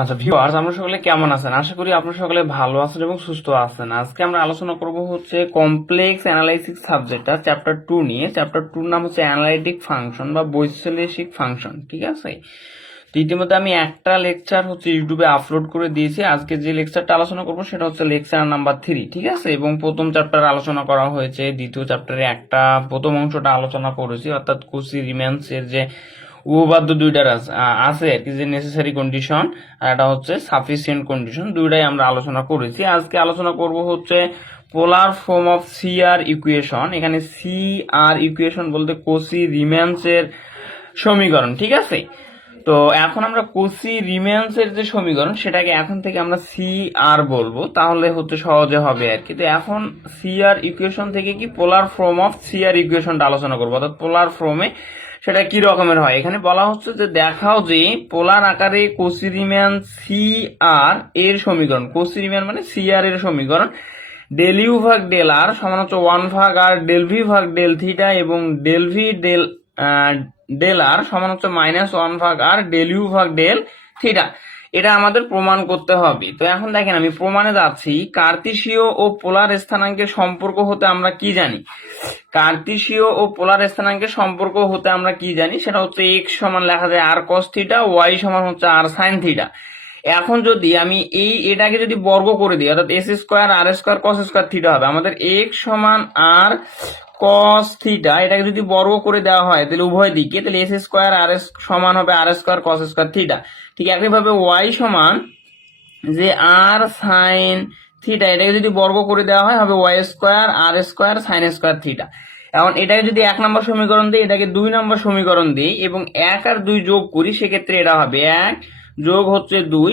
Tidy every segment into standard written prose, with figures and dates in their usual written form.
আচ্ছা ভিউয়ার্স, আমরা সকলে কেমন আছেন? আশা করি আপনারা সকলে ভালো আছেন এবং সুস্থ আছেন। আজকে আমরা আলোচনা করব হচ্ছে কমপ্লেক্স অ্যানালাইসিস সাবজেক্টটা চ্যাপ্টার 2 নিয়ে। চ্যাপ্টার 2 নাম হচ্ছে অ্যানালাইটিক ফাংশন বা বৈশ্লেষিক ফাংশন, ঠিক আছে? তো ইতিমধ্যে আমি একটা লেকচার হচ্ছে ইউটিউবে আপলোড করে দিয়েছি। আজকে যে লেকচারটা আলোচনা করব সেটা হচ্ছে লেকচার নাম্বার 3, ঠিক আছে? এবং প্রথম চ্যাপ্টার আলোচনা করা হয়েছে, দ্বিতীয় চ্যাপ্টারে প্রথম অংশটা আলোচনা করেছি, অর্থাৎ কোসি রিম্যান্স এর যে উপপাদ্য দুইটার আছে আর কি, যে নেসেসারি কন্ডিশন আর এটা হচ্ছে সাফিসিয়েন্ট কন্ডিশন, দুইটাই আমরা আলোচনা করেছি। আজকে আলোচনা করব হচ্ছে polar form of C R equation. এখানে সি আর ইকুয়েশন বলতে কোসি রিম্যান্স এর সমীকরণ, ঠিক আছে? তো এখন আমরা কোসি রিম্যান্স এর যে সমীকরণ সেটাকে এখন থেকে আমরা সি আর বলবো, তাহলে হচ্ছে সহজে হবে আর কি। তো এখন সি আর ইকুয়েশন থেকে কি পোলার ফর্ম অফ সি আর ইকুয়েশনটা আলোচনা করবো, অর্থাৎ পোলার ফর্মে সেটা কি রকমের হয়। এখানে বলা হচ্ছে যে দেখাও যে পোলার আকারে কোসি রিম্যান সি আর এর সমীকরণ, কোসি রিম্যান মানে সি আর এর সমীকরণ ডেল ইউ ভাগ ডেল আর সমান হচ্ছে 1 ভাগ আর ডেল ভি ভাগ ডেল থিটা, এবং ডেল ভি ডেল আর সমান হচ্ছে -1 ভাগ আর ডেল ইউ ভাগ ডেল থিটা। এটা আমাদের প্রমাণ করতে হবে। তো এখন দেখেন আমি প্রমাণে যাচ্ছি। কার্তেশীয় ও পোলার স্থানাঙ্কের সম্পর্ক হতে আমরা কি জানি? কার্তেশীয় ও পোলার স্থানাঙ্কের সম্পর্ক হতে আমরা কি জানি? সেটা হচ্ছে এক্স সমান লেখা যায় আর কস থিটা, ওয়াই সমান হচ্ছে আর সাইন থিটা। এখন যদি আমি এটাকে যদি বর্গ করে দিই, অর্থাৎ S square r square cos square theta হবে। আমাদের এক্স সমান আর কস থিটা, এটাকে যদি বর্গ করে দেওয়া হয় তাহলে উভয় দিকে, তাহলে এস স্কোয়ার আর সমান হবে r square cos square theta. ঠিক একইভাবে ওয়াই সমান যে আর সাইন থিটা, এটাকে যদি বর্গ করে দেওয়া হয় হবে Y square r square sine square theta. এখন এটাকে যদি 1 নম্বর সমীকরণ দিই, এটাকে 2 নম্বর সমীকরণ দিই এবং 1 আর 2 যোগ করি, সেক্ষেত্রে এটা হবে 1 যোগ হচ্ছে 2,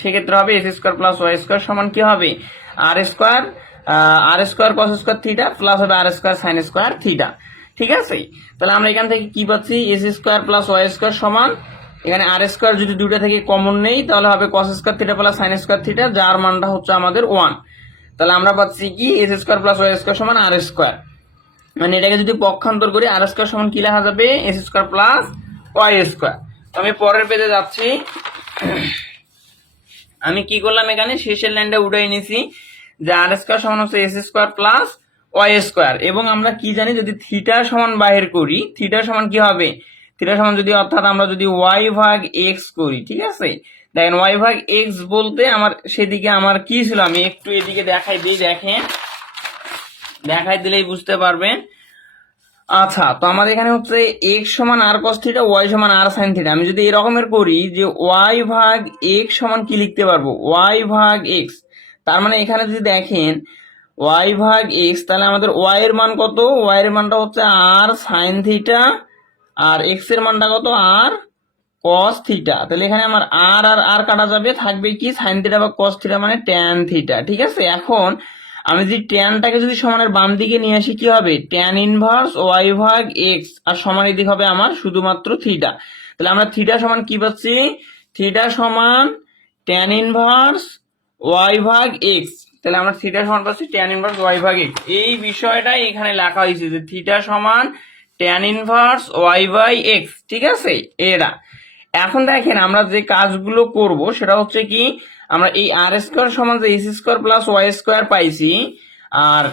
সেক্ষেত্রে হবে x square plus y square সমান কি হবে r square cos square theta plus হবে r square sine square theta. ঠিক আছে, তাহলে আমরা এখান থেকে কি পাচ্ছি? X square plus y square সমান, এখানে আর স্কোয়ার যদি দুটো থেকে কমন নেই তাহলে হবে cos square theta plus sine square theta, যার মানটা হচ্ছে আমাদের 1। তাহলে আমরা পাচ্ছি কি x square plus y square সমান আর স্কোয়ার, মানে এটাকে যদি পক্ষান্তর করি আর স্কোয়ার সমান কি লেখা যাবে? X square plus y square. আমি পরের পেজে যাচ্ছি। আমি কি করলাম, এখানে শেষের লাইনটা উঠাই নিছি যে আর স্কোয়ার সমান হচ্ছে x square plus y square, এবং আমরা কি জানি যদি থিটা সমান বাহির করি, থিটা সমান কি হবে? থিটা সমান যদি, অর্থাৎ আমরা যদি ওয়াই ভাগ এক্স করি, ঠিক আছে? দেখেন ওয়াই ভাগ এক্স বলতে আমার সেদিকে আমার কি ছিল, আমি একটু এদিকে দেখাই দিই, দেখেন দেখাই দিলেই বুঝতে পারবেন। আচ্ছা, তো আমাদের এখানে হচ্ছে এক্স সমান আর কস থিটা, ওয়াই সমান আর সাইন থিটা। আমি যদি এরকমের করি যে ওয়াই ভাগ এক্স সমান কি লিখতে পারবো? ওয়াই ভাগ এক্স। তার মানে এখানে যদি দেখেন ওয়াই ভাগ এক্স, তাহলে আমাদের ওয়াই এর মান কত? ওয়াই এর মানটা হচ্ছে আর সাইন থিটা, আর এক্স এর মানটা কত? আর কস থিটা। তাহলে এখানে আমার আর আর আর কাটা যাবে, থাকবে কি সাইন থিটা বা কস থিটা মানে ট্যান থিটা। ঠিক আছে, এখন আমি যদি ট্যানটাকে যদি সমানের বাম দিকে নিয়ে আসি কি হবে? ট্যান ইনভার্স ওয়াই ভাগ এক্স, আর সমান এদিক হবে আমার শুধুমাত্র থিটা। তাহলে আমরা থিটা সমান কি পাচ্ছি? থিটা সমান ট্যান ইনভার্স ওয়াই ভাগ এক্স। তাহলে আমরা থিটা সমান পাচ্ছি ট্যান ইনভার্স ওয়াই ভাগ এক্স। এই বিষয়টাই এখানে লেখা হয়েছে যে থিটা সমান tan inverse y by x. ঠিক আছে, এরা এখন দেখেন আমরা যে কাজগুলো করব সেটা হচ্ছে কি, আমরা এই আর স্কোয়ার সমান যে x square plus y square পাইছি, আর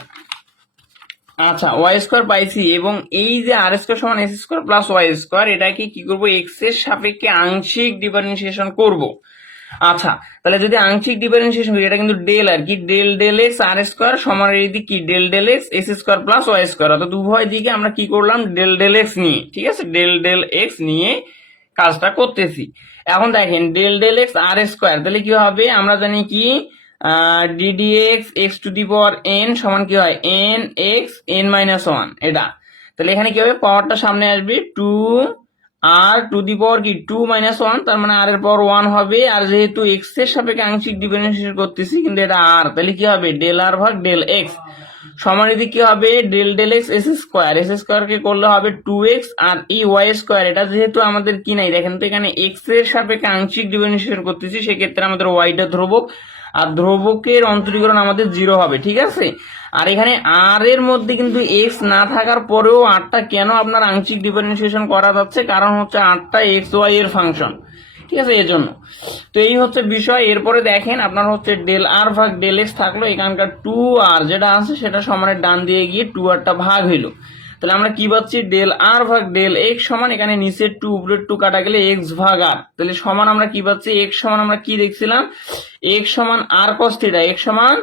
আচ্ছা ওয়াই স্কোয়ার পাইছি, এবং এই যে আর স্কোয়ার সমান x square plus y square, এটাকে কি করব? এক্স এর সাপেক্ষে আংশিক ডিফারেন্সিয়েশন করব। আচ্ছা, তাহলে যদি আংশিক ডিফারেন্সিয়েশন করি, এটা কিন্তু ডেল আর কি, del del x r square সমান এই দিক কি del del x x square plus y square, অর্থাৎ উভয় দিকে আমরা কি করলাম? ডেল ডেল এক্স নিয়ে, ঠিক আছে, ডেল ডেল এক্স নিয়ে কাজটা করতেছি। এখন দেখেন del del x r square, তাহলে কি হবে? আমরা জানি কি ddx x to the power n সমান কি হয়? N x n minus one. এটা তাহলে এখানে কি হবে? পাওয়ারটা সামনে আসবে, two r two the power কি 2 মাইনাস 1, তার মানে আর এর পাওয়ার 1 হবে। আর যেহেতু এক্স এর সাপেক্ষে আংশিক ডিফারেন্সিয়েশন করতেছি কিন্তু এটা আর, তাহলে কি হবে? ডেল আর ভাগ ডেল এক্স সমান এদিকে কি হবে? Del del x x square, x square কে করলে হবে 2x, আর এই ওয়াই স্কোয়ার এটা যেহেতু আমাদের কি নাই, দেখেন তো এখানে এক্স এর সাপেক্ষে আংশিক ডিফারেন্সিয়েশন করতেছি, সেক্ষেত্রে আমাদের ওয়াইটা ধ্রুবক, আর ধ্রুবকের অন্তরীকরণ আমাদের 0 হবে। ঠিক আছে, আর এখানে আর এর মধ্যে কিন্তু এক্স না থাকার পরেও আরটা কেন আপনার আংশিক ডিফারেন্সিয়েশন করা যাচ্ছে? কারণ হচ্ছে আরটা এক্স ওয়াই এর ফাংশন, ঠিক আছে, এর জন্য। তো এই হচ্ছে বিষয়। এরপরে দেখেন আপনার হচ্ছে ডেল আর ভাগ ডেল এক্স থাকলো, এখানকার টু আর যেটা আছে সেটা সমানের ডান দিয়ে গিয়ে টু আরটা ভাগ হইলো। তাহলে আমরা কি পাচ্ছি, ডেল আর ভাগ ডেল এক্স সমান, এখানে নিচের টু উপরের টু কাটা গেলে এক্স ভাগ আর, তাহলে সমান আমরা কি পাচ্ছি, এক্স সমান আমরা কি দেখছিলাম, এক্স সমান আর কস থিটা, এক্স সমান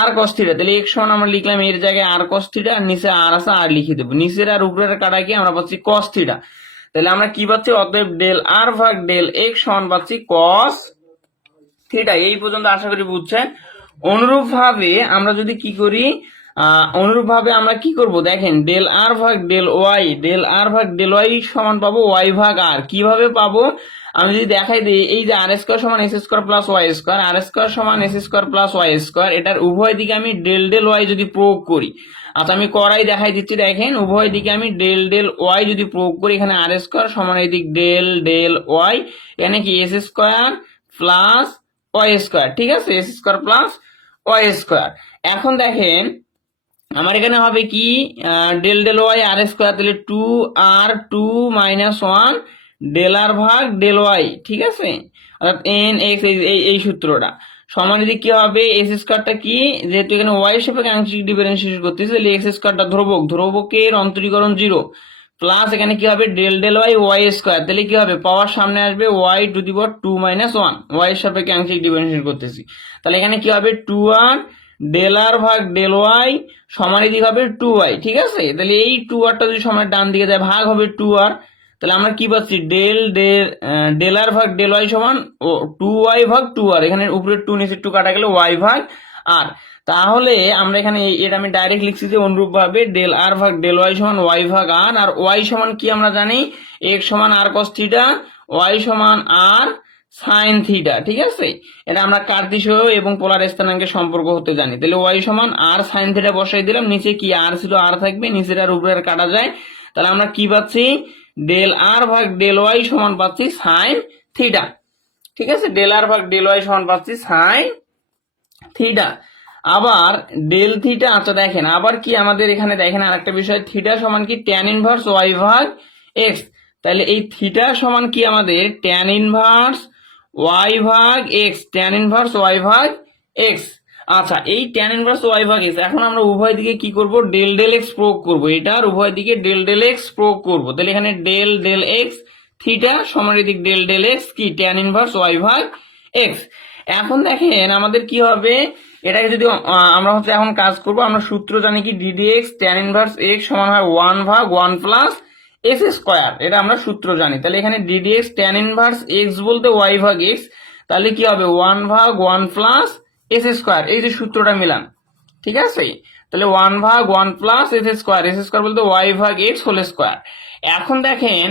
আর কস থিটা। তাহলে এক্স সমান আমরা লিখলাম এর জায়গায় আর কস থিটা, আর নিচে আর আছে আর লিখে দেবো, নিচের আর উপরের কাটা গিয়ে আমরা পাচ্ছি কস থিটা। তাহলে আমরা কি পাচ্ছি, অতএব ডেল আর ভাগ ডেল এক্স সমান পাচ্ছি কস থিটা। এই পর্যন্ত আশা করি বুঝছেন। অনুরূপ ভাবে আমরা যদি কি করি, আমরা কি করব, দেখেন ডেল আর ভাগ ডেল ওয়াই, ডেল আর ভাগ ডেল ওয়াই সমান পাবো ওয়াই ভাগ আর। কিভাবে পাবো, আমি যদি দেখাই দিই, এই যে আর স্কোয়ার সমান x square plus y square, r square সমান x square plus y square, এটার উভয় দিকে আমি ডেল ডেল ওয়াই যদি প্রয়োগ করি, আচ্ছা আমি করাই দেখাই দিচ্ছি, দেখেন উভয় দিকে আমি ডেল ডেল ওয়াই যদি প্রয়োগ করি, এখানে আর স্কোয়ার সমান এদিক ডেল ডেল ওয়াই, এখানে কি x square plus y square, ঠিক আছে, x square plus y square. এখন দেখেন আমার এখানে হবে কি, del del y r square, তাহলে two r two minus one del r ভাগ ডেল ওয়াই, ঠিক আছে, অর্থাৎ এন এক্স, এই সূত্রটা সমান যদি কি হবে, এস স্কোয়ারটা কি, যেহেতু এখানে ওয়াই এর সাপেক্ষে আংশিক ডিফারেন্সিয়েশন করতেছে, তাহলে এক্স স্কোয়ারটা ধ্রুবক, ধ্রুবকের অন্তরীকরণ জিরো, প্লাস এখানে কি হবে del del y y square, তাহলে কি হবে পাওয়ার সামনে আসবে y to the power two minus one, ওয়াই এর সাপেক্ষে আংশিক ডিফারেন্সিয়েশন করতেছি, তাহলে এখানে কি হবে টু আর ডেল আর ভাগ ডেল ওয়াই সমান এদিকে হবে টু ওয়াই, ঠিক আছে। তাহলে এই টু আরটা যদি সমান ডান দিকে যায় ভাগ হবে টু আর, তাহলে আমরা কি পাচ্ছি, ডেল ডেল ডেল আর ভাগ ডেল ওয়াই সমান ও টু ওয়াই ভাগ টু আর, এখানে উপরের টু নিচের টু কাটা গেলে ওয়াই ভাগ আর। তাহলে আমরা এখানে এটা আমি ডাইরেক্ট লিখছি যে অনুরূপ ভাবে ডেল আর ভাগ ডেল ওয়াই সমান ওয়াই ভাগ আর, আর ওয়াই সমান কি আমরা জানি, এক্স সমান আর কস থিটা, ওয়াই সমান আর সাইন থিটা, ঠিক আছে। এটা আমরা কার্তেশীয় এবং পোলার স্থানাঙ্কের সম্পর্ক হতে জানি। তাহলে ওয়াই সমান আর সাইন থিটা বসাই দিলাম, নিচে কি আর ছিল আর থাকবে, নিচের আর উপরের কাটা যায়, তাহলে আমরা কি পাচ্ছি, ডেল আর ভাগ ডেল ওয়াই সমান পাচ্ছি সাইন থিটা, ঠিক আছে, ডেল আর ভাগ ডেল ওয়াই সমান পাচ্ছি সাইন থিটা। আবার ডেল থিটা, আচ্ছা দেখেন আবার কি আমাদের এখানে দেখেন আরেকটা বিষয়, থিটা সমান কি ট্যান ইনভার্স ওয়াই ভাগ এক্স, তাহলে এই থিটা সমান কি আমাদের ট্যান ইনভার্স ওয়াই ভাগ এক্স, ট্যান ইনভার্স ওয়াই ভাগ এক্স। আচ্ছা এই ট্যান ইনভার্স ওয়াই ভাগ এক্স, এখন আমরা উভয় দিকে কি করব, ডেল ডেল এক্স প্রয়োগ করব, এটার উভয় দিকে ডেল ডেল এক্স প্রয়োগ করব, তাহলে এখানে ডেল ডেল এক্স থিটা সমান এদিক ডেল ডেল এক্স কি ট্যান ইনভার্স ওয়াই ভাগ এক্স। এখন দেখেন আমাদের কি হবে, এটাকে যদি আমরা হচ্ছে এখন কাজ করব, আমরা সূত্র জানি কি DD x tan inverse X সমান হয় ওয়ান ভাগ ওয়ান প্লাস এক্স স্কোয়ার, এটা আমরা সূত্র জানি। তাহলে এখানে DD x tan inverse x বলতে ওয়াই ভাগ এক্স, তাহলে কি হবে ওয়ান ভাগ ওয়ান প্লাস এক্স স্কোয়ার, এই যে সূত্রটা মিলান, ঠিক আছে। তাহলে ওয়ান ভাগ ওয়ান প্লাস এক্স স্কোয়ার বলতে ওয়াই ভাগ এক্স হোল স্কোয়ার। এখন দেখেন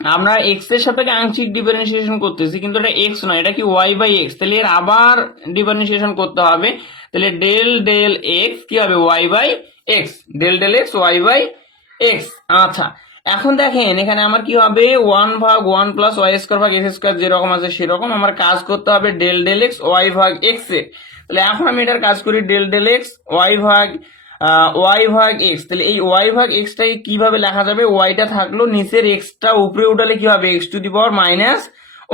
আমরা এক্স এর সাপেক্ষে আংশিক ডিফারেন্সিয়েশন করতেছি, কিন্তু এটা এক্স নয়, এটা কি ওয়াই বাই এক্স, তাহলে এর আবার ডিফারেন্সিয়েশন করতে হবে, তাহলে ডেল ডেল এক্স কি হবে y by x, del del x y by x. আচ্ছা এখন দেখেন এখানে আমার কি হবে, ওয়ান ভাগ ওয়ান প্লাস ওয়াই স্কোয়ার ভাগ এক্স স্কোয়ার যেরকম আছে সেরকম আমার কাজ করতে হবে ডেল ডেল এক্স ওয়াই ভাগ এক্স এর। তাহলে এখন আমি এটার কাজ করি ডেল ডেল এক্স ওয়াই ভাগ এক্স, তাহলে এই ওয়াই ভাগ এক্সটাকে কিভাবে লেখা যাবে, ওয়াইটা থাকলো নিচের এক্সটা উপরে উঠালে কি হবে x to the power minus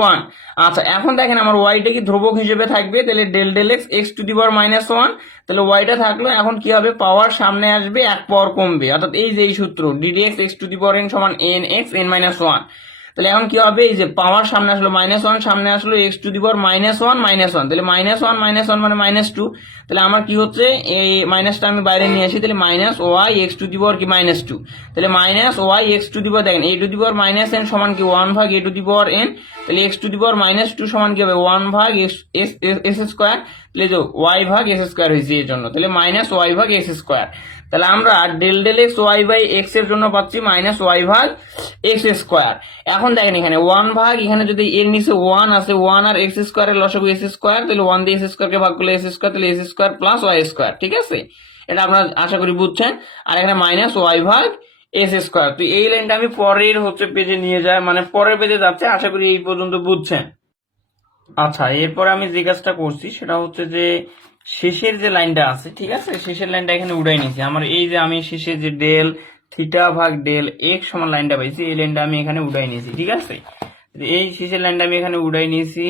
one. আচ্ছা এখন দেখেন আমার ওয়াইটা কি ধ্রুবক হিসেবে থাকবে, তাহলে del del x x to the power minus one, তাহলে ওয়াইটা থাকলো, এখন কি হবে পাওয়ার সামনে আসবে এক পাওয়ার কমবে, অর্থাৎ এই যে এই সূত্র d d x x to the power n সমান n x n minus one. তাহলে এখন কি হবে, এই যে পাওয়ার সামনে আসলো মাইনাস ওয়ান, সামনে আসলো x to the power minus one, তাহলে মাইনাস ওয়ান মানে মাইনাস টু, তাহলে আমার কি হচ্ছে এই মাইনাসটা আমি বাইরে নিয়ে আসি, তাহলে minus y x to the power কি মাইনাস টু, তাহলে minus y x to the power দেখেন a to the power minus n সমান কি ওয়ান ভাগ a to the power n, তাহলে x to the power minus two সমান কি হবে ওয়ান ভাগ এস স্কোয়ার, তাহলে যে ওয়াই ভাগ এস স্কোয়ার হয়েছে এর জন্য, তাহলে মাইনাস ওয়াই ভাগ এস স্কোয়ার। তাহলে আমরা del del x y by x এর জন্য পাচ্ছি মাইনাস ওয়াই ভাগ এক্স স্কোয়ার। এখন দেখেন এখানে ওয়ান ভাগ, এখানে যদি এর নিচে ওয়ান আছে, ওয়ান আর এক্স স্কোয়ারের লসাগু এস স্কোয়ার, তাহলে ওয়ান দিয়ে এস স্কোয়ারকে ভাগ করলে এস স্কোয়ার, তাহলে x square plus y square, ঠিক আছে, এটা আপনারা আশা করি বুঝছেন। আর এখানে মাইনাস ওয়াই ভাগ এস স্কোয়ার, তো এই লাইনটা আমি পরের হচ্ছে পেজে নিয়ে যায়, মানে পরের পেজে যাচ্ছে, আশা করি এই পর্যন্ত বুঝছেন। আচ্ছা এরপরে আমি যে কাজটা করছি সেটা হচ্ছে যে শেষের যে লাইনটা আছে, ঠিক আছে, শেষের লাইনটা এখানে উড়াই নিয়েছি, আমার এই যে আমি শেষে যে ডেল থিটা ভাগ ডেল এক্স সমান লাইনটা পাইছি, এই লাইনটা আমি এখানে উড়াই নিয়েছি, ঠিক আছে। এই শেষের লাইনটা আমি এখানে উড়াই নিয়েছি,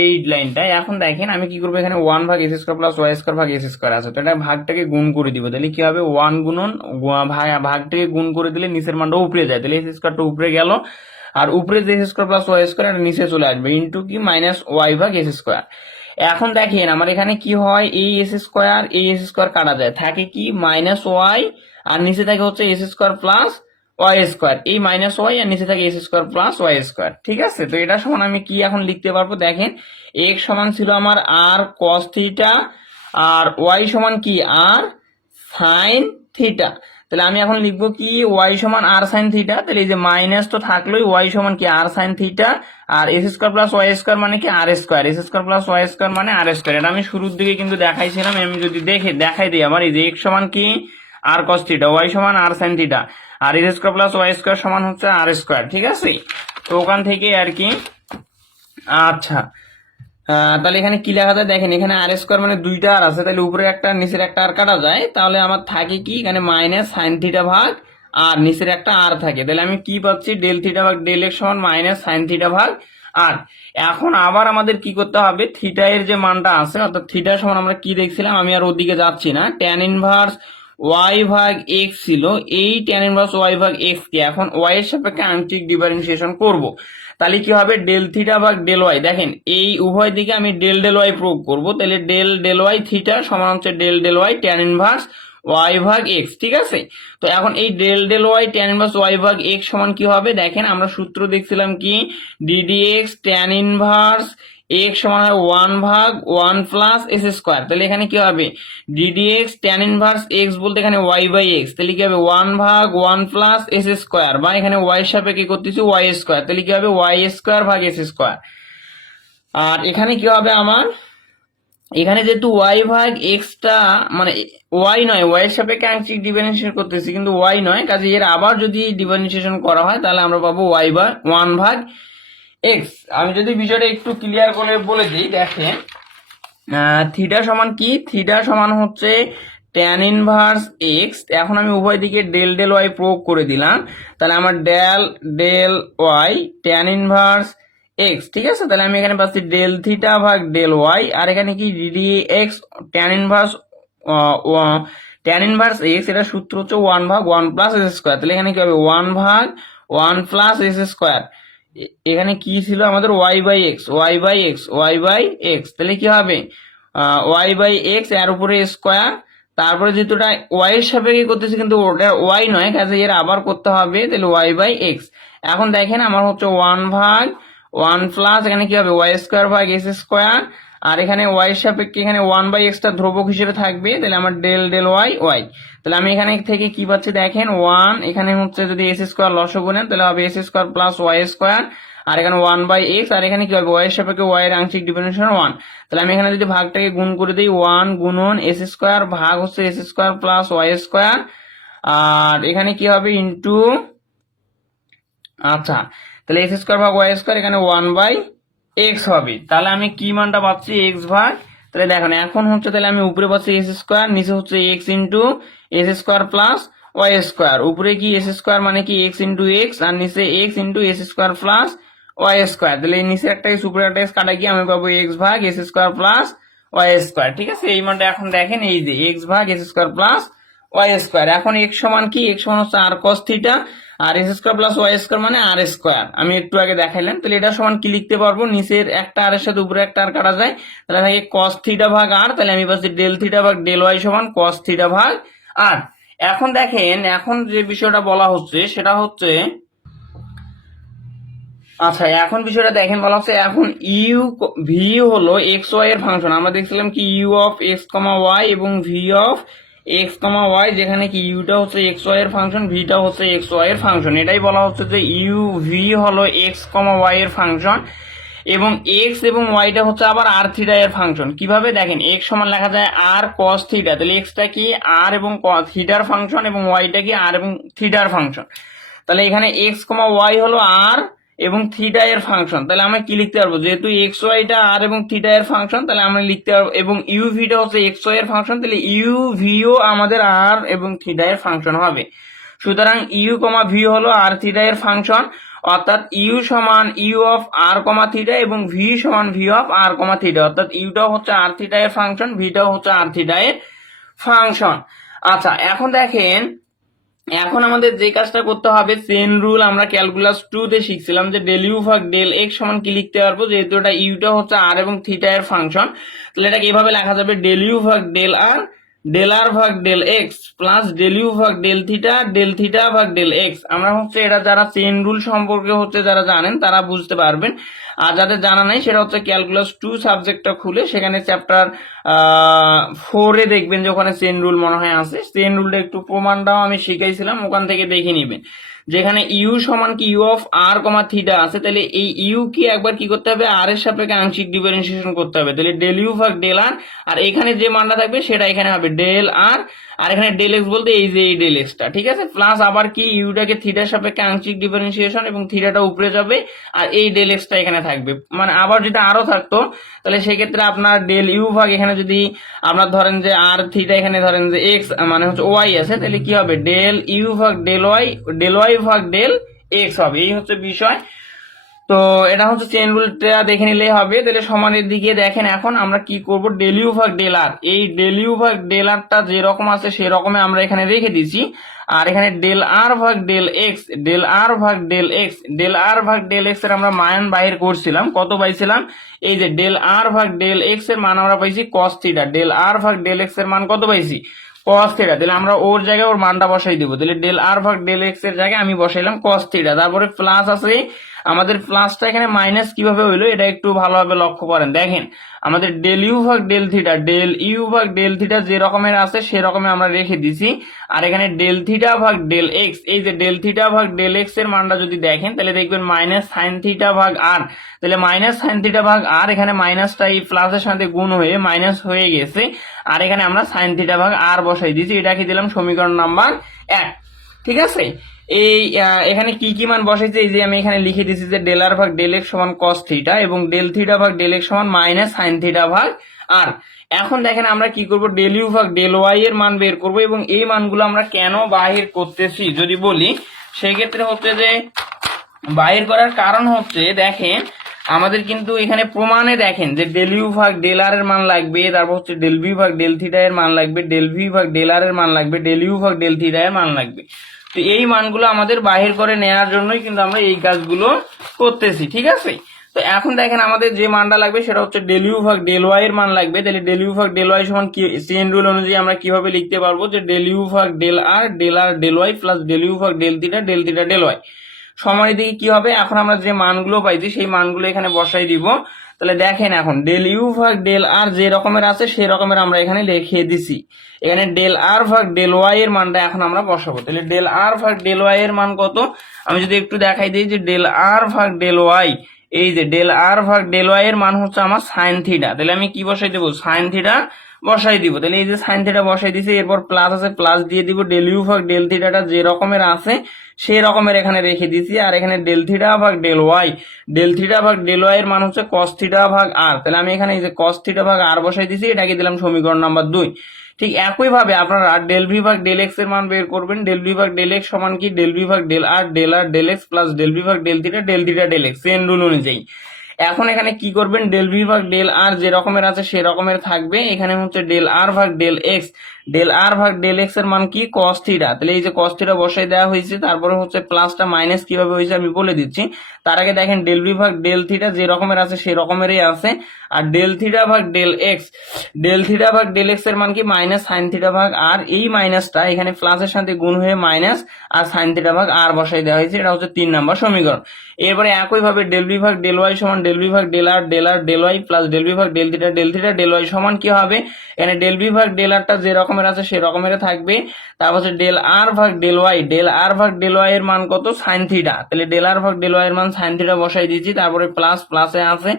এই লাইনটা। এখন দেখেন আমি কি করবো, এখানে 1 ভাগ S square plus y square ভাগ এস স্কোয়ার আছে, তো এটা ভাগটাকে গুণ করে দিব। তাহলে কি হবে, 1 গুণন ভাগটাকে গুণ করে দিলে নিচের মানটা উপরে যায়, তাহলে এস স্কোয়ারটা উপরে গেল, আর উপরে যে x square plus y square এটা নিচে চলে আসবে, ইন্টু কি মাইনাস ওয়াই ভাগ এস স্কোয়ার। এখন দেখেন আমার এখানে কি হয়, এই এস স্কোয়ার কাটা যায়, থাকে কি মাইনাস ওয়াই, আর নিচে থাকে হচ্ছে x square plus y square, এই মাইনাস ওয়াই আর নিচে থাকে x square plus y square. ঠিক আছে, তো এটা সমান আমি কি এখন লিখতে পারবো, দেখেন এক্স সমান ছিল আমার আর কস থিটা, আর ওয়াই সমান কি আর সাইন থিটা। তাহলে আমি এখন লিখবো কি ওয়াই সমান আর সাইন থিটা, তাহলে এই যে মাইনাস তো থাকলোই, ওয়াই সমান কি আর সাইন থিটা, আর x square plus y square মানে কি r square, x square plus y square মানে আর স্কোয়ার। এটা আমি শুরুর দিকে কিন্তু দেখাইছিলাম, আমি যদি দেখাই দিই আমার এই যে এক্স সমান কি আর কস থিটা, ওয়াই সমান আর সাইন থিটা, আর x square plus y square সমান হচ্ছে আর স্কোয়ার। ঠিক আছে, তো ওখান থেকে আর কি। আচ্ছা, তাহলে এখানে কি লেখা যায় দেখেন, এখানে আর স্কোয়ার মানে দুইটা আর আছে, তাহলে উপরে একটা নিচের একটা আর কাটা যায়, তাহলে আমার থাকে কি এখানে মাইনাস সাইন থিটা ভাগ আর নিচের একটা আর থাকে, তাহলে আমি কি পাচ্ছি ডেল থিটা ভাগ ডেল এক্স সমান মাইনাস সাইন থিটা ভাগ আর। এখন আবার আমাদের কি করতে হবে, থিটা এর যে মানটা আছে অর্থাৎ থিটা সমান আমরা কি দেখছিলাম, আমি আর ওদিকে যাচ্ছি না, ট্যান ইনভার্স ওয়াই ভাগ এক্স ছিল, এই ট্যান ইনভার্স ওয়াই ভাগ এক্স কে এখন ওয়াই এর সাপেক্ষে আংশিক ডিফারেন্সিয়েশন করব। তাহলে কি হবে, ডেল থিটা ভাগ ডেল ওয়াই, দেখেন এই উভয় দিকে আমি ডেল ডেল ওয়াই প্রয়োগ করবো, তাহলে ডেল ডেল ওয়াই থিটা সমান হচ্ছে del del Y tan inverse Y ভাগ এক্স। ঠিক আছে, তো এখন এই del del Y tan inverse Y ভাগ এক্স সমান কি হবে, দেখেন আমরা সূত্র দেখছিলাম কি DD x tan inverse X সমান হয় 1 ভাগ 1 প্লাস এস স্কোয়ার, তাহলে এখানে কি হবে DD x tan inverse x বলতে এখানে ওয়াই বাই এক্স, তাহলে কি হবে 1 ভাগ 1 প্লাস এস স্কোয়ার, বা এখানে ওয়াই এর সাপেক্ষে কি করতেছি ওয়াই স্কোয়ার, তাহলে কি হবে ওয়াই স্কোয়ার ভাগ এস স্কোয়ার। আর এখানে কি হবে আমার, এখানে যেহেতু ওয়াই ভাগ এক্সটা মানে ওয়াই নয়, ওয়াই এর সাপেক্ষে আংশিক ডিফারেন্সিয়েশন করতেছি কিন্তু ওয়াই নয়, কাজে এর আবার যদি ডিফারেন্সিয়েশন করা হয় তাহলে আমরা পাবো ওয়াই বা 1 ভাগ এক্স। আমি যদি বিষয়টা একটু ক্লিয়ার করে বলে দিই, দেখেন থিটা সমান কি, থিটা সমান হচ্ছে ট্যান ইনভার্স এক্স, এখন আমি উভয় দিকে ডেল ডেল ওয়াই প্রয়োগ করে দিলাম, তাহলে আমার del del Y tan inverse x. ঠিক আছে, তাহলে আমি এখানে পাচ্ছি ডেল থিটা ভাগ ডেল ওয়াই, আর এখানে কি DD x tan inverse x, এটা সূত্র হচ্ছে 1 ভাগ 1 প্লাস এস স্কোয়ার, তাহলে এখানে কি হবে 1 ভাগ 1 প্লাস এস স্কোয়ার, এখানে কি ছিল আমাদের y by x y by x y by x, তাহলে কি হবে ওয়াই বাই এক্স এর উপরে স্কোয়ার, তারপরে যেহেতু ওটা ওয়াই এর সাপেক্ষে করতেছি কিন্তু ওটা ওয়াই নয়, কাজে এর আবার করতে হবে, তাহলে ওয়াই বাই এক্স। এখন দেখেন আমার হচ্ছে 1 ভাগ 1 প্লাস এখানে কি হবে ওয়াই স্কোয়ার ভাগ এস স্কোয়ার, আর এখানে ওয়াই এর সাপেক্ষে এখানে 1 বাই এক্সটা ধ্রুবক হিসেবে থাকবে, তাহলে আমার ডেল ডেল ওয়াই ওয়াই, তাহলে আমি এখানে থেকে কি পাচ্ছি দেখেন 1, এখানে হচ্ছে যদি এস স্কোয়ার লসগু নেন তাহলে হবে x square plus y square, আর এখানে 1 বাই এক্স, আর এখানে কি হবে ওয়াই এর সাপেক্ষে ওয়াই এর আংশিক ডিফারেন্সিয়েশন 1, তাহলে আমি এখানে যদি ভাগটাকে গুণ করে দিই 1 গুণন এস স্কোয়ার ভাগ হচ্ছে x square plus y square, আর এখানে কি হবে ইন্টু, আচ্ছা তাহলে এস স্কোয়ার ভাগ ওয়াই স্কোয়ার, এখানে 1 বাই এক্স হবে, তাহলে আমি কি মানটা পাচ্ছি এক্স ভাগ, তাহলে দেখুন এখন হচ্ছে তাহলে আমি উপরে পাচ্ছি এস স্কোয়ার, নিচে হচ্ছে x into s square plus y square, উপরে কি এস স্কোয়ার মানে কি এক্স ইন্টু এক্স, আর নিচে x into s square plus y square, তাহলে এই নিচে একটা উপরে একটা কাটা গিয়ে আমি পাবো এক্স ভাগ S square plus y square. ঠিক আছে, এই মানটা এখন দেখেন এই যে এক্স ভাগ S square plus y square, এখন এক্স সমান কি, এক্স সমান হচ্ছে আর কস থিটা, আর x square plus y square মানে আর স্কোয়ার, আমি একটু আগে দেখাইলাম, তাহলে এটা সমান কি লিখতে পারবো, নিচের একটা আর এর সাথে উপরে একটা আর কাটা যায়, তাহলে থাকে কস থিটা ভাগ আর, তাহলে আমি পাচ্ছি ডেল থিটা ভাগ ডেল ওয়াই সমান কস থিটা ভাগ আর। এখন দেখেন এখন যে বিষয়টা বলা হচ্ছে সেটা হচ্ছে, আচ্ছা এখন বিষয়টা দেখেন বলা হচ্ছে এখন ইউ ভি হলো এক্স ওয়াই এর ফাংশন, আমরা দেখছিলাম কি u of x comma y এবং v of x comma y, যেখানে কি ইউটা হচ্ছে এক্স ওয়াই এর ফাংশন, ভিটা হচ্ছে এক্স ওয়াই এর ফাংশন, এটাই বলা হচ্ছে যে ইউ ভি হলো এক্স কমা ওয়াই এর ফাংশন, এবং এক্স এবং ওয়াইটা হচ্ছে আবার আর থিটা এর ফাংশন। কিভাবে দেখেন, এক্স সমান লেখা যায় আর কস থিটা, তাহলে এক্সটা কি আর এবং থিটার ফাংশন এবং ওয়াইটা কি আর এবং থিটার ফাংশন, তাহলে এখানে এক্স কমা ওয়াই হলো আর এবং থিটা এর ফাংশন, তাহলে আমরা কি লিখতে পারবো, যেহেতু এক্স ওয়াইটা আর এবং থিটা এর ফাংশন তাহলে আমরা লিখতে পারবো, এবং ইউ ভিটা হচ্ছে এক্স ওয়াই এর ফাংশন, তাহলে ইউ ভিও আমাদের আর এবং থিটা এর ফাংশন হবে। সুতরাং ইউ কমা ভি হলো আর থিটা এর ফাংশন, অর্থাৎ ইউ সমান u of r comma theta এবং ভি সমান v of r comma theta, অর্থাৎ ইউটাও হচ্ছে আর থিটা এর ফাংশন, ভিটাও হচ্ছে আর থিটা এর ফাংশন। আচ্ছা এখন দেখেন, এখন আমাদের যে কাজটা করতে হবে, চেন রুল আমরা ক্যালকুলাস 2 তে শিখছিলাম যে ডেল ইউ ভাগ ডেল এক্স সমান কি লিখতে পারবো, যেহেতু এটা ইউটা হচ্ছে আর এবং থিটা এর ফাংশন, তাহলে এটাকে এভাবে লেখা যাবে ডেল ইউ ভাগ ডেল আর ভাগ del x plus del you ভাগ ডেল থিটা ভাগ ডেল এক্স। আমরা হচ্ছে এটা যারা চেন রুল সম্পর্কে হচ্ছে যারা জানেন তারা বুঝতে পারবেন, আর যাদের জানা নাই সেটা হচ্ছে ক্যালকুলাস 2 সাবজেক্টটা খুলে সেখানে চ্যাপ্টার 4 এ দেখবেন যে ওখানে চেন রুল মনে হয় আছে, চেন রুলটা একটু প্রমাণটাও আমি শিখাইছিলাম, ওখান থেকে দেখে নিবেন। যেখানে ইউ সমান কি u of r comma theta আছে, তাহলে এই ইউ কি একবার কি করতে হবে, আর এর সাপেক্ষে আংশিক ডিফারেন্সিয়েশন করতে হবে, তাহলে ডেল ইউ ভাগ ডেল আর এখানে যে মানটা থাকবে সেটা এখানে হবে ডেল আর এখানে ডেল এক্স বলতে এই যে এই ডেল এক্সটা, ঠিক আছে, প্লাস আবার কি ইউটাকে থিটার সাপেক্ষে আংশিক ডিফারেন্সিয়েশন এবং থিটাটা উপরে যাবে আর এই ডেল এক্সটা এখানে থাকবে, মানে আবার যেটা আরো থাকতো তাহলে সেক্ষেত্রে আপনার ডেল ইউ ভাগ এখানে যদি আপনার ধরেন যে আর থিটা এখানে ধরেন যে এক্স মানে হচ্ছে ওয়াই আছে, তাহলে কি হবে ডেল ইউ ভাগ ডেল ওয়াই ভাগ ডেল এক্স হবে, এই হচ্ছে বিষয়। তো এটা হচ্ছে চেন রুলটা দেখে নিলেই হবে। তাহলে সমানের দিকে দেখেন, এখন আমরা কি করব, ডেল ইউ ভাগ ডেল আর, এই ডেল ইউ ভাগ ডেল আরটা যেরকম আছে সেরকমই আমরা এখানে রেখে দিছি, আর এখানে ডেল আর ভাগ ডেল এক্স এর আমরা মান বাহির করছিলাম, কত পাইছিলাম, এই যে ডেল আর ভাগ ডেল এক্স এর মান আমরা পাইছি কস থিটা, ডেল আর ভাগ ডেল এক্স এর মান কত পাইছি কস থিটা, তাহলে আমরা ওর জায়গায় ওর মানটা বসাই দিব, তাহলে ডেল আর ভাগ ডেল এক্স এর জায়গায় আমি বসাইলাম কস থিটা, তারপরে প্লাস আছে, আমাদের প্লাসটা এখানে মাইনাস কিভাবে হইলো এটা একটু ভালোভাবে লক্ষ্য করেন, দেখেন আমাদের ডেল ইউ ভাগ ডেল থিটা যে রকমের আছে সে রকমের আমরা রেখে দিছি, আর এখানে ডেল থিটা ভাগ ডেল এক্স, এই যে ডেল থিটা ভাগ ডেল এক্স এর মানটা যদি দেখেন তাহলে দেখবেন মাইনাস সাইন থিটা ভাগ আর, তাহলে মাইনাস সাইন থিটা ভাগ আর, এখানে মাইনাসটা এই প্লাসের সাথে গুণ হয়ে মাইনাস হয়ে গেছে, আর এখানে আমরা সাইন থিটা ভাগ আর বসাই দিয়েছি, এটাকে দিলাম সমীকরণ নাম্বার 1, ঠিক আছে। এই এখানে কি কি মান বসাইছে, এই যে আমি এখানে লিখে দিয়েছি যে ডেল আর ভাগ ডেল এক্স সমান কস থিটা এবং ডেল থিটা ভাগ ডেল এক্স সমান মাইনাস সাইন থিটা ভাগ আর। এখন দেখেন আমরা কি করব, ডেল ইউ ভাগ ডেল ওয়াই এর মান বের করব, এবং এই মানগুলো আমরা কেন বাহির করতেছি যদি বলি, সেই ক্ষেত্রে হচ্ছে যে বাহির করার কারণ হচ্ছে, দেখেন আমাদের কিন্তু এখানে প্রমাণে দেখেন যে ডেল ইউ ভাগ ডেল আর এর মান লাগবে, তারপর হচ্ছে ডেল ভি ভাগ ডেল থিটা এর মান লাগবে, ডেল ভি ভাগ ডেল আর এর মান লাগবে, ডেল ইউ ভাগ ডেল থিটা এর মান লাগবে। তো এই মানগুলো আমাদের বাহির করে নেওয়ার জন্যই কিন্তু আমরা এই কাজগুলো করতেছি, ঠিক আছে। তো এখন দেখেন আমাদের যে মানটা লাগবে সেটা হচ্ছে ডেল ইউ ভাগ ডেল ওয়াই এর মান লাগবে, তাহলে ডেল ইউ ভাগ ডেল ওয়াই সমান কি চেইন রুল অনুযায়ী আমরা কিভাবে লিখতে পারবো, যে ডেল ইউ ভাগ del r del y plus del you ভাগ ডেল থিটা ডেল ওয়াই সমানের দিকে কি হবে, এখন আমরা যে মানগুলো পাইছি সেই মানগুলো এখানে বসাই দিব, তাহলে দেখেন এখন ডেল ইউ ভাগ ডেল আর যে রকমের আছে সেই রকমের আমরা এখানে লিখে দিছি, এখানে ডেল আর ভাগ ডেল ওয়াই এর মানটা এখন আমরা বসাবো, তাহলে ডেল আর ভাগ ডেল ওয়াই এর মান কত, আমি যদি একটু দেখাই দিই যে ডেল আর ভাগ ডেল ওয়াই, এই যে ডেল আর ভাগ ডেল ওয়াই এর মান হচ্ছে আমার সাইন থিটা, তাহলে আমি কি বসাই দেবো, সাইন থিটা বসাই দিব, তাহলে এই যে সাইন থিটা বসাই দিছি, এরপর প্লাস আছে প্লাস দিয়ে দিব, ডেল ইউ ভাগ ডেল থিটাটা যে রকমের আছে সেই রকমের এখানে রেখে দিছি, আর এখানে ডেল থিটা ভাগ ডেল ওয়াই এর মান হচ্ছে কস থিটা ভাগ আর, তাহলে আমি এখানে এই যে কস থিটা ভাগ আর বসাই দিছি, এটাকে দিলাম সমীকরণ নাম্বার 2। ঠিক একই ভাবে আপনারা ডেল ভি ভাগ ডেল এক্স এর মান বের করবেন, ডেল ভি ভাগ ডেল এক্স সমান কি ডেল ভি ভাগ del r del x plus del V ভাগ del theta del x chain rule অনুযায়ী। এখন এখানে কি করবেন, ডেল ভি ভাগ ডেল আর যে রকমের আছে সে রকমের থাকবে, এখানে হচ্ছে ডেল আর ভাগ ডেল এক্স এর মান কি কস থিটা, তাহলে এই যে কস থিটা বসাই দেওয়া হয়েছে, তারপরে হচ্ছে প্লাসটা মাইনাস কিভাবে হয়েছে আমি বলে দিচ্ছি, তার আগে দেখেন ডেল ভি ভাগ ডেল থিটা যে রকমের আছে সে রকমেরই আছে, আর ডেল থিটা ভাগ ডেল এক্স এর মান কি মাইনাস সাইন থিটা ভাগ আর, এই মাইনাসটা এখানে প্লাসের সাথে গুণ হয়ে মাইনাস আর সাইন থিটা ভাগ আর বসাই দেওয়া হয়েছে, এটা হচ্ছে 3 নম্বর সমীকরণ। এরপরে একই ভাবে ডেল ভি ভাগ ডেল ওয়াই সমান ডেল ভি ভাগ del r del y plus del V ভাগ ডেল থিটা ডেল ওয়াই সমান কি হবে, এখানে ডেল ভি ভাগ ডেল আরটা যে রকমের আছে সে রকমের থাকবে, তারপর হচ্ছে ডেল আর ভাগ ডেল ওয়াই এর মান কত সাইন থিটা, তাহলে ডেল আর ভাগ ডেল ওয়াই এর মান সাইন থিটা বসাই দিয়েছি, তারপরে প্লাসে আছে,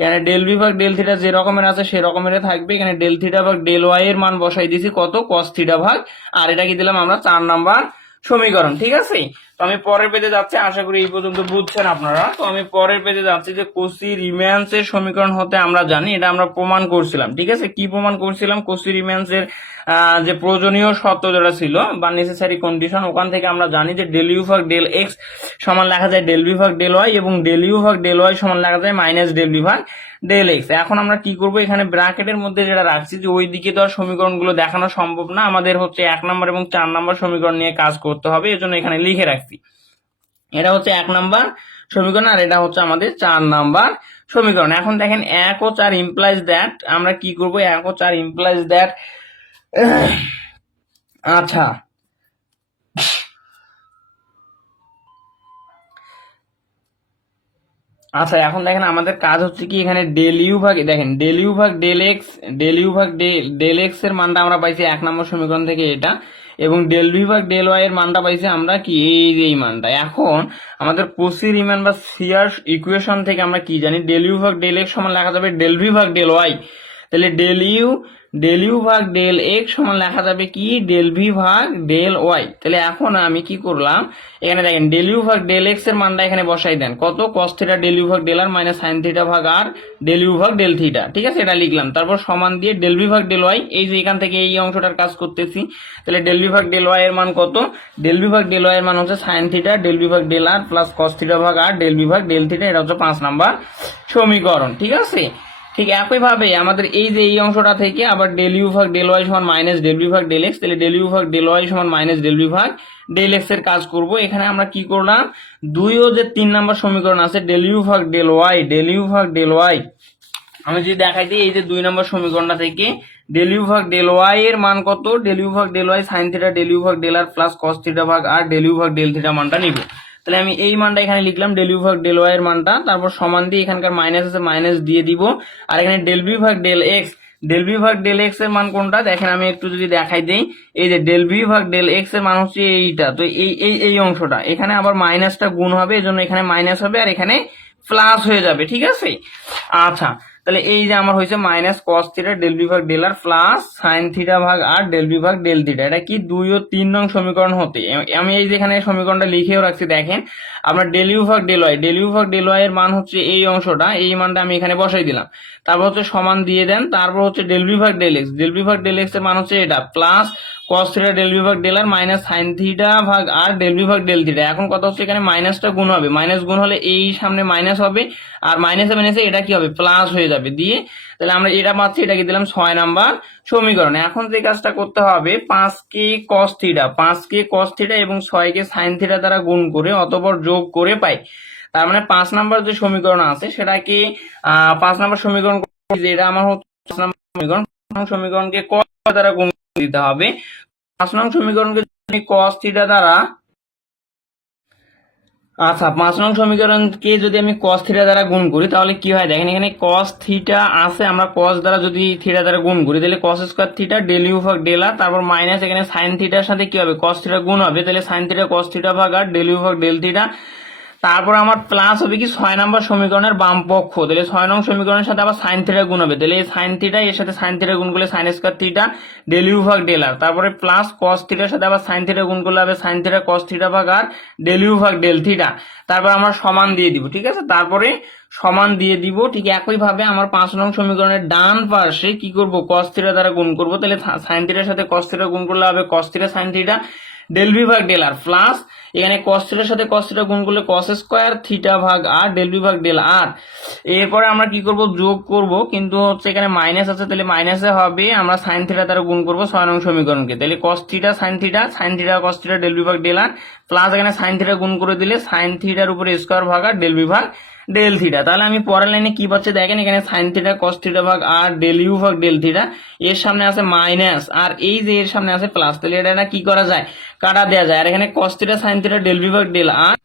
এখানে ডেল ভি ভাগ ডেল থিটা যে রকমের আছে সে রকমের থাকবে, এখানে ডেল থিটা ভাগ ডেল ওয়াই এর মান বসাই দিয়েছি কত কস থিটা ভাগ আর, এটা কি দিলাম আমরা 4 নাম্বার সমীকরণ, ঠিক আছে। তো আমি পরের পেজে যাচ্ছি, আশা করি এই পর্যন্ত বুঝছেন আপনারা। তো আমি পরের পেজে যাচ্ছি যে কচি রিম্যান্স এর সমীকরণ হতে আমরা জানি, এটা আমরা প্রমাণ করছিলাম, ঠিক আছে। কি প্রমাণ করছিলাম? কচি রিম্যান্স এর যে প্রয়োজনীয় শর্ত যেটা ছিল বা নেসেসারি কন্ডিশন, ওখান থেকে আমরা জানি যে ডেল ইউ ভাগ ডেল এক্স সমান লেখা যায় ডেল ভি ভাগ ডেল ওয়াই, এবং ডেল ইউ ভাগ ডেল ওয়াই সমান লেখা যায় মাইনাস ডেল ভি ভাগ ডেল এক্স। এখন আমরা কি করব, এখানে ব্র্যাকেটের মধ্যে যেটা রাখছি যে ওই দিকে তো আর সমীকরণগুলো দেখানো সম্ভব না, আমাদের হচ্ছে 1 নম্বর এবং 4 নম্বর সমীকরণ নিয়ে কাজ করতে হবে, এজন্য এখানে লিখে রাখছি। এটা হচ্ছে 1 নাম্বার সমীকরণ আর এটা হচ্ছে আমাদের 4 নাম্বার সমীকরণ। এখন দেখেন 1 ও 4 ইমপ্লাইজ দ্যাট, আমরা কি করব, 1 ও 4 ইমপ্লাইজ দ্যাট, আচ্ছা আচ্ছা এখন দেখেন আমাদের কাজ হচ্ছে কি, এখানে ডেল ইউ ভাগ, দেখেন ডেল ইউ ভাগ ডেল এক্স, ডেল ইউ ভাগ ডেল এক্স এর মানটা আমরা পাইছি 1 নম্বর সমীকরণ থেকে এটা, এবং ডেল ভি ভাগ ডেল ওয়াই এর মানটা পাইছি আমরা কি এই যে এই মানটা। এখন আমাদের কচি রিমান বা সিয়ার ইকুয়েশন থেকে আমরা কি জানি, ডেল ইউ ভাগ ডেল এক্স সমান লেখা যাবে ডেল ভি ভাগ ডেল ওয়াই, তাহলে ডেল ইউ ভাগ ডেল এক্স সমান লেখা যাবে কি ডেল ভি ভাগ ডেল ওয়াই। তাহলে এখন আমি কি করলাম, এখানে দেখেন ডেল ইউ ভাগ ডেল এক্স এর মানটা এখানে বসাই দেন, কত কস থিটা ডেল ইউ ভাগ del r minus sine theta ভাগ আর ডেল ইউ ভাগ ডেল থিটা, ঠিক আছে, এটা লিখলাম। তারপর সমান দিয়ে ডেল ভি ভাগ ডেল ওয়াই, এই যে এখান থেকে এই অংশটার কাজ করতেছি, তাহলে ডেল ভি ভাগ ডেল ওয়াই এর মান কত, ডেল ভি ভাগ ডেল ওয়াই এর মান হচ্ছে সাইন থিটা ডেল ভি ভাগ ডেল আর প্লাস কস থিটা ভাগ আর ডেল ভি ভাগ ডেল থিটা, এটা হচ্ছে 5 নাম্বার সমীকরণ, ঠিক আছে। ঠিক একইভাবে আমাদের এই যে এই অংশটা থেকে আবার ডেল ইউ ভাগ ডেল ওয়াই সমান মাইনাস ডেল ভি ভাগ ডেল এক্স, তাহলে ডেল ইউ ভাগ ডেল ওয়াই সমান মাইনাস ডেল ভি ভাগ ডেল এক্স এর কাজ করব। এখানে আমরা কি করলাম, 2 ও যে 3 নাম্বার সমীকরণ আছে ডেল ইউ ভাগ ডেল ওয়াই, ডেল ইউ ভাগ ডেল ওয়াই, আমি যদি দেখাই দিই এই যে 2 নম্বর সমীকরণটা থেকে ডেল ইউ ভাগ ডেল ওয়াই এর মান কত, ডেল ইউ ভাগ del Y sine theta del you ভাগ ডেল আর প্লাস কস থিটা ভাগ আর ডেল ইউ ভাগ ডেল থিটা মানটা নিব। তাহলে আমি এই মানটা এখানে লিখলাম ডেল ইউ ভাগ ডেল ওয়াই এর মানটা, তারপর সমান দিয়ে এখানকার মাইনাস আছে মাইনাস দিয়ে দিব, আর এখানে ডেল ভি ভাগ ডেল এক্স, ডেল ভি ভাগ ডেল এক্স এর মান কোনটা দেখেন, আমি একটু যদি দেখাই দেই, এই যে ডেল ভি ভাগ ডেল এক্স এর মান হচ্ছে এইটা, তো এই অংশটা এখানে আবার মাইনাসটা গুণ হবে, এজন্য এখানে মাইনাস হবে আর এখানে প্লাস হয়ে যাবে, ঠিক আছে। আচ্ছা তাহলে এই যে আমার হয়েছে minus cos theta del V ভাগ ডেল আর প্লাস সাইন থিটা ভাগ আর ডেল ভি ভাগ ডেল থিটা, এটা কি 2 ও 3 নং সমীকরণ হতে আমি এই যেখানে সমীকরণটা লিখেও রাখছি, দেখেন আমরা ডেল ইউ ভাগ ডেল ওয়াই, ডেল ইউ ভাগ ডেল ওয়াই এর মান হচ্ছে এই অংশটা, এই মানটা আমি এখানে বসাই দিলাম, তারপর হচ্ছে সমান দিয়ে দেন, তারপর হচ্ছে ডেল ভি ভাগ ডেল এক্স, ডেল ভি ভাগ ডেল এক্স এর মান হচ্ছে এটা plus cos theta del V ভাগ del r minus sine theta ভাগ আর ডেল ভি ভাগ ডেল থিটা। এখন কথা হচ্ছে এখানে মাইনাসটা গুণ হবে, মাইনাস গুণ হলে এই সামনে মাইনাস হবে আর মাইনাসে মাইনাসে এটা কি হবে প্লাস হয়ে যাবে, দিয়ে তাহলে আমরা এটা পাচ্ছি, এটাকে দিলাম 6 নাম্বার সমীকরণ। এখন যে কাজটা করতে হবে 5কে কস থিটা, 5কে কস থিটা এবং 6কে সাইন থিটা দ্বারা গুণ করে অতঃপর যোগ করে পাই, তার মানে 5 নাম্বার যে সমীকরণ আছে সেটাকে 5 নাম্বার সমীকরণ, যেটা আমার হচ্ছে 5 নাম্বার সমীকরণ, সমীকরণকে কস দ্বারা গুণ দিতে হবে। 5 নং সমীকরণকে যদি কস থিটা দ্বারা, আচ্ছা 5 নং সমীকরণকে যদি আমি cos থিটা দ্বারা গুণ করি তাহলে কি হয় দেখেন, এখানে cos থিটা আছে, আমরা cos দ্বারা যদি থিটা দ্বারা গুণ করি তাহলে cos square theta del you ভাগ ডেল আর, তারপর মাইনাস এখানে sin থিটার সাথে কি হবে cos থিটা গুণ হবে, তাহলে sin থিটা cos থিটা ভাগ আর ডেল ইউ ভাগ ডেল থিটা, তারপর আমার প্লাস হবে কি 6 নাম্বার সমীকরণের বাম পক্ষ, তাহলে 6 নং সমীকরণের সাথে আবার sin থিটা গুণ হবে, তাহলে এই sin থিটা এর সাথে sin থিটা গুণ করলে sin square theta del you ভাগ ডেল আর, তারপরে প্লাস cos থিটার সাথে আবার sin থিটা গুণ করলে হবে sin থিটা cos থিটা ভাগ আর ডেল ইউ ভাগ ডেল থিটা, তারপর আমরা সমান দিয়ে দিব, ঠিক আছে, তারপরে সমান দিয়ে দিব। ঠিক একই ভাবে আমার 5 নং সমীকরণের ডান পাশে কি করব cos থিটা দ্বারা গুণ করব, তাহলে sin থিটার সাথে cos থিটা গুণ করলে হবে cos theta sin theta del V ভাগ ডেল আর, প্লাস এখানে cos থিটার সাথে cos থিটা গুণ করলে cos স্কয়ার থিটা ভাগ আর ডেল ভি ভাগ ডেল আর, এরপরে আমরা কি করব যোগ করব, কিন্তু হচ্ছে এখানে মাইনাস আছে তাহলে মাইনাসে হবে, আমরা sin থিটা দ্বারা গুণ করব 6 নং সমীকরণকে, তাহলে cos theta sin theta cos theta del V ভাগ ডেল আর, প্লাস এখানে sin থিটা গুণ করে দিলে sin থিটার উপরে স্কয়ার ভাগ আর ডেল ভি ভাগ ডেল থিটা। তাহলে আমি পরের লাইনে কি পাচ্ছি দেখেন, এখানে sin থিটা cos থিটা ভাগ আর ডেল ইউ ভাগ ডেল থিটা, এর সামনে আছে মাইনাস আর এই যে এর সামনে আছে প্লাস, তাহলে এটা কি করা যায় কাটা দেওয়া যায়, আর এখানে cos theta sin theta del V ভাগ ডেল আর,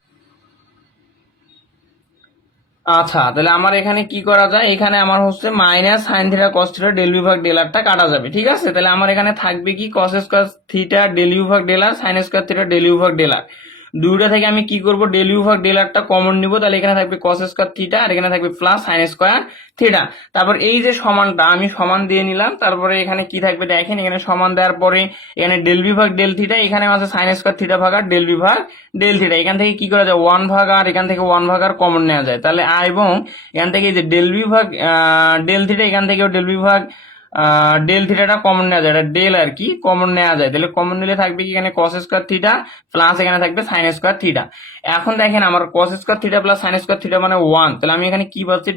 আচ্ছা তাহলে আমার এখানে কি করা যায়, এখানে আমার হচ্ছে minus sine theta cos theta del you ভাগ ডেল আরটা কাটা যাবে, ঠিক আছে। তাহলে আমার এখানে থাকবে কি cos square theta del you ভাগ del r sin square theta del you ভাগ ডেল আর, দুইটা থেকে আমি কি করব, ডেল ইউ ভাগ ডেল আরটা কমন নিব, তাহলে এখানে থাকবে কস স্কয়ার থিটা আর এখানে থাকবে প্লাস সাইন স্কয়ার থিটা। তারপর এই যে সমানটা আমি সমান দিয়ে নিলাম, তারপরে এখানে কি থাকবে দেখেন, এখানে সমান দেওয়ার পরে এখানে ডেল বি ভাগ ডেল থিটা, এখানে আছে সাইন স্কয়ার থিটা ভাগ আর ডেল বি ভাগ ডেল থিটা। এখান থেকে কি করা যায়, 1 ভাগ আর এখান থেকে 1 ভাগ আর কমন নেওয়া যায়, তাহলে আর এবং এখান থেকে এই যে ডেল বি ভাগ ডেল থিটা, এখান থেকেও ডেল বি ভাগ ডেল থিটাটা কমন নেওয়া যায়, এটা ডেল আর কি কমন নেওয়া যায়, তাহলে কমন নিলে থাকবে কি এখানে কস স্কয়ার থিটা প্লাস এখানে থাকবে সাইন স্কয়ার থিটা। এখন দেখেন আমার কস square theta plus sine square theta মানে 1, তাহলে আমি এখানে কি পাচ্ছি,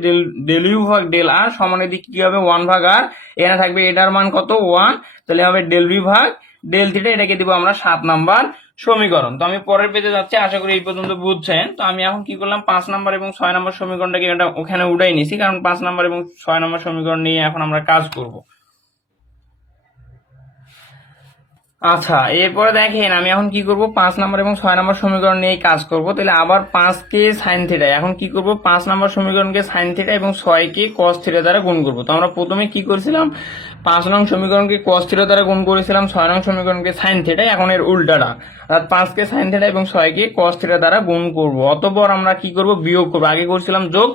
ডেল ইউ ভাগ ডেল আর সমানের দিকে কি হবে 1 ভাগ আর, এখানে থাকবে এটার মান কত 1, তাহলে হবে ডেল বি ভাগ ডেল থিটা, এটাকে দিব আমরা 7 নাম্বার সমীকরণ। তো আমি পরের পেজে যাচ্ছি, আশা করি এই পর্যন্ত বুঝছেন। তো আমি এখন কি করলাম, 5 নাম্বার এবং 6 নাম্বার সমীকরণটাকে এটা ওখানে উঠাই নিছি, কারণ 5 নাম্বার এবং 6 নাম্বার সমীকরণ নিয়ে এখন আমরা কাজ করব। আচ্ছা, এরপরে দেখেন আমি এখন কি করব, 5 নাম্বার এবং 6 নাম্বার সমীকরণ নিয়ে কাজ করব। তাহলে আবার 5 কে সাইন থিটা, এখন কি করব, 5 নাম্বার সমীকরণকে সাইন থিটা এবং 6 কে কস থিটা দ্বারা গুণ করব। তো আমরা প্রথমে কি করেছিলাম, 5 নং সমীকরণকে কস থিটা দ্বারা গুণ করেছিলাম, 6 নং সমীকরণকে সাইন থিটা, এখন এর উল্টাটা, অর্থাৎ 5 কে সাইন থিটা এবং 6 কে কস থিটা দ্বারা গুণ করব। অতঃপর আমরা কি করব, বিয়োগ করব। আগে করছিলাম যোগ,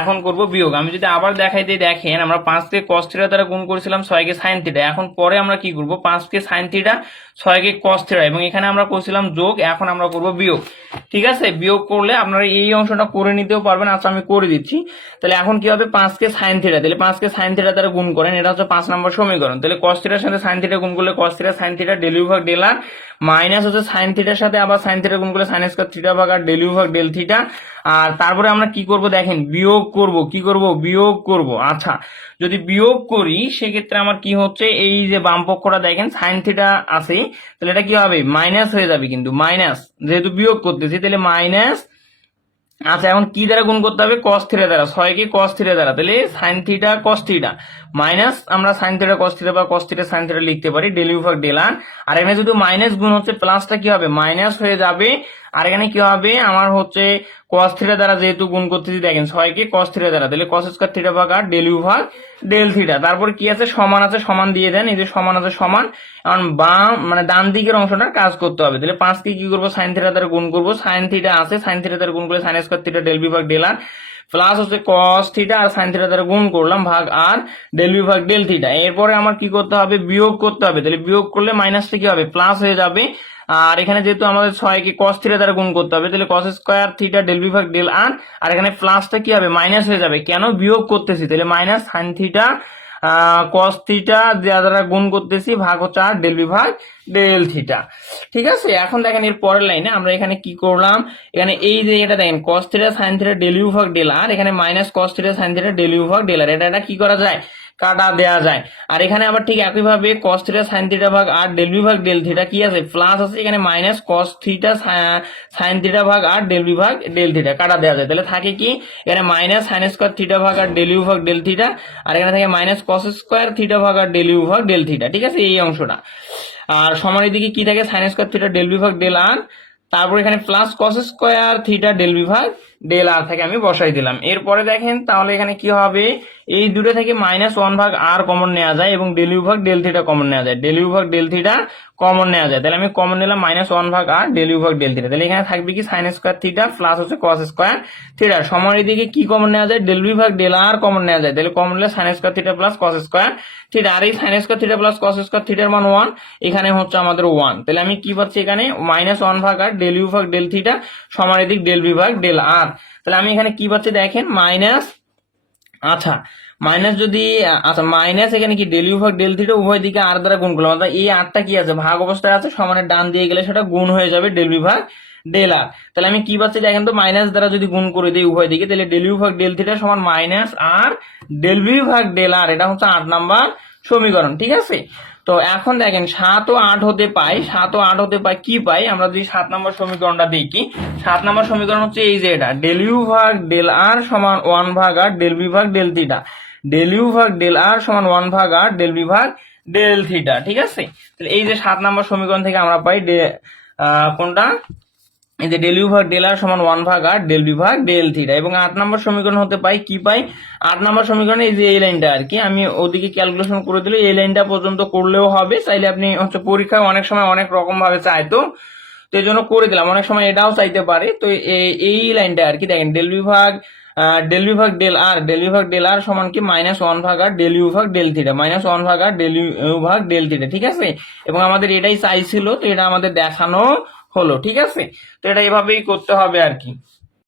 এখন করব বিয়োগ। আমি যদি আবার দেখাই দিই, দেখেন আমরা 5 কে cos থিটা দ্বারা গুণ করেছিলাম 6 কে sin থিটা, এখন পরে আমরা কি করব, 5 কে sin থিটা 6 কে cos থিটা, এবং এখানে আমরা করছিলাম যোগ, এখন আমরা করব বিয়োগ। ঠিক আছে, বিয়োগ করলে আপনারা এই অংশটা করে নিতেও পারবেন। আচ্ছা আমি করে দিচ্ছি। তাহলে এখন কি হবে, 5 কে sin থিটা, তাহলে 5 কে sin থিটা দ্বারা গুণ করেন, এটা হচ্ছে 5 নম্বর সমীকরণ। তাহলে cos থিটার সাথে sin থিটা গুণ করলে cos theta sin theta del you ভাগ ডেল আর, মাইনাস হচ্ছে sin থিটার সাথে আবার sin থিটা গুণ করলে sin স্কয়ার থিটা ভাগ আর ডেল ইউ ভাগ ডেল থিটা। আর তারপরে আমরা কি করব দেখেন, বিয়োগ করব, কি করব, বিয়োগ করব। আচ্ছা, যদি বিয়োগ করি সেক্ষেত্রে আমার কি হচ্ছে, এই যে বাম পক্ষটা দেখেন sin থিটা আছে, তাহলে এটা কি হবে, মাইনাস হয়ে যাবে, কিন্তু মাইনাস যেহেতু বিয়োগ করতেছি তাহলে মাইনাস। আচ্ছা, এখন কি দ্বারা গুণ করতে হবে, cos থিটা দ্বারা, 6 কে cos থিটা দ্বারা, তাহলে sin theta cos theta minus আমরা sin থিটা cos থিটা বা cos থিটা sin থিটা লিখতে পারি ডেল ইউ ভাগ ডেল আর। আর এখানে যদি মাইনাস গুণ হচ্ছে, প্লাসটা কি হবে, মাইনাস হয়ে যাবে। আর এখানে কি হবে, আমার হচ্ছে cos থিটা দ্বারা যেহেতু গুণ করতেছি, দেখেন 6 কে cos থিটা দ্বারা, তাহলে cos স্কয়ার থিটা ভাগ আর ডেল ইউ ভাগ ডেল থিটা। তারপর কি আছে, সমান আছে, সমান দিয়ে দেন, এই যে সমান আছে সমান। এখন বাম মানে ডান দিকের অংশটা কাজ করতে হবে, তাহলে 5 কে কি করব, sin থিটা দ্বারা গুণ করব, sin থিটা আছে, sin থিটা দ্বারা গুণ করলে sin square theta del B ভাগ ডেল আর, প্লাস হচ্ছে cos থিটা আর sin থিটা দ্বারা গুণ করলাম ভাগ আর ডেল বি ভাগ ডেল থিটা। এরপরে আমার কি করতে হবে, বিয়োগ করতে হবে, তাহলে বিয়োগ করলে মাইনাসটা কি হবে, প্লাস হয়ে যাবে। আর এখানে যেহেতু আমাদের 6 কে cos থিটা দ্বারা গুণ করতে হবে, তাহলে cos square theta del B ভাগ ডেল আর, আর এখানে প্লাসটা কি হবে, মাইনাস হয়ে যাবে, কেন বিয়োগ করতেছি, তাহলে minus sin theta cos theta দ্বারা গুণ করতেছি ভাগ হচ্ছে আর ডেল বি ভাগ ডেল থিটা। ঠিক আছে, এখন দেখেন এর পরের লাইনে আমরা এখানে কি করলাম, এখানে এই যে এটা দেখেন cos theta sin theta del you ভাগ ডেল আর, এখানে minus cos theta sin theta del you ভাগ ডেল আর, এটা কি করা যায়, কাটা দেয়া যায়। আর এখানে আবার ঠিক একইভাবে cos থিটা sin থিটা ভাগ আর ডেল বি ভাগ ডেল থিটা কি আছে, প্লাস আছে, এখানে minus cos theta sin theta ভাগ আর ডেল বি ভাগ ডেল থিটা কাটা দেয়া যায়, তাহলে থাকে কি, এখানে মাইনাস sin স্কয়ার থিটা ভাগ আর ডেল ইউ ভাগ ডেল থিটা, আর এখানে থাকে মাইনাস cos স্কয়ার থিটা ভাগ আর ডেল ইউ ভাগ ডেল থিটা। ঠিক আছে, এই অংশটা। আর সমানের দিকে কি থাকে, sin square theta del B ভাগ ডেল আর, তারপর এখানে plus cos square theta del B ভাগ ডেল আর থেকে আমি বসাই দিলাম। এরপরে দেখেন তাহলে এখানে কি হবে, এই দুটো থেকে মাইনাস 1 ভাগ আর কমন নেওয়া যায় এবং ডেল ইউ ভাগ ডেল থিটা কমন নেওয়া যায়, ডেল ইউ ভাগ ডেল থিটা কমন নেওয়া যায়, তাহলে আমি কমন নিলাম মাইনাস 1 ভাগ আর ডেল ইউ ভাগ ডেল থিটা, তাহলে এখানে থাকবে কি sin স্কয়ার থিটা প্লাস হচ্ছে cos স্কয়ার থিটা। সমানের দিকে কি কমন নেওয়া যায়, ডেল বি ভাগ ডেল আর কমন নেওয়া যায়, তাহলে কমন নিলে sin square theta plus cos square theta. আর এই sin square theta plus cos square থিটার মান 1, এখানে হচ্ছে আমাদের 1, তাহলে আমি কি পাচ্ছি এখানে মাইনাস 1 ভাগ আর ডেল ইউ ভাগ ডেল থিটা সমানের দিক ডেল বি ভাগ ডেল আর, তাহলে আমি এখানে কি পাচ্ছি দেখেন মাইনাস। আচ্ছা, মাইনাস যদি মাইনাস এখানে কি ডেল ইউ ভাগ ডেল থিটা উভয় দিকে আর দ্বারা গুণ করলাম, অর্থাৎ এই আরটা কি আছে, ভাগ অবস্থায় আছে, সমানের ডান দিয়ে গেলে সেটা গুণ হয়ে যাবে ডেল বি ভাগ ডেল আর। তাহলে আমি কি পাচ্ছি দেখেন তো, মাইনাস দ্বারা যদি গুণ করে দিই উভয় দিকে, তাহলে ডেল ইউ ভাগ ডেল থিটা সমান মাইনাস আর ডেল বি ভাগ ডেল আর, এটা হচ্ছে 8 নাম্বার সমীকরণ। ঠিক আছে, তো এখন দেখেন 7 ও 8 হতে পাই, 7 ও 8 হতে পাই কি পাই, আমরা যদি 7 নম্বর সমীকরণটা দেখি, 7 নম্বর সমীকরণ হচ্ছে এই যে এটা, ডেল ইউ ভাগ ডেল আর সমান 1 ভাগ আর ডেল বি ভাগ ডেল থিটা, ডেল ইউ ভাগ ডেল আর সমান 1 ভাগ আর ডেল বি ভাগ ডেল থিটা। ঠিক আছে, তাহলে এই যে 7 নম্বর সমীকরণ থেকে আমরা পাই কোনটা, এই যে ডেল ইউ ভাগ ডেল আর সমান 1 ভাগ আর ডেল বি ভাগ ডেল থিটা। এবং 8 নম্বর সমীকরণ হতে পাই কি পাই, 8 নম্বর সমীকরণে এই যে এই লাইনটা আর কি, আমি ওদিকে ক্যালকুলেশন করে দিলে এই লাইনটা পর্যন্ত করলেও হবে, চাইলে আপনি হচ্ছে পরীক্ষায় অনেক সময় অনেক রকম ভাবে চাইতো, তো এই জন্য করে দিলাম। অনেক সময় এটাও চাইতে পারে। তো এই লাইনটা আর কি দেখেন, ডেল বি ভাগ ডেল আর সমান কি -1/r ডেল ইউ ভাগ del theta, -1/r del you ভাগ ডেল থিটা, ঠিক আছে। এবং আমাদের এটাই চাইছিল, তো এটা আমাদের দেখানো হলো, ঠিক আছে। তো এটা এভাবেই করতে হবে আর কি।